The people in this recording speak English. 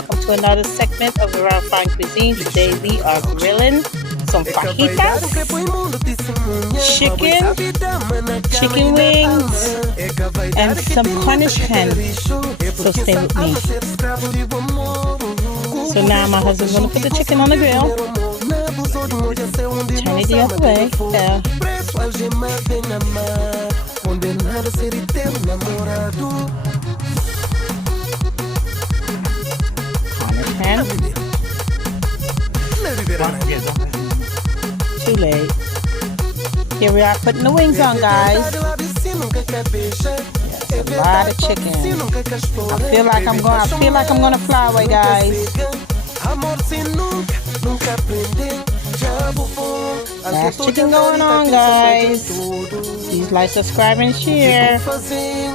Welcome to another segment of Around Fine Cuisine. Today we are grilling some fajitas, chicken wings, and some Cornish hen. So stay with me. So now my husband's gonna put the chicken on the grill. Turn it the other way. Yeah. Cornish hen. Too late. Here we are putting the wings on, guys. Yes, a lot of chicken. I feel like I'm gonna fly away, guys. Last chicken going on, guys. Please like, subscribe, and share.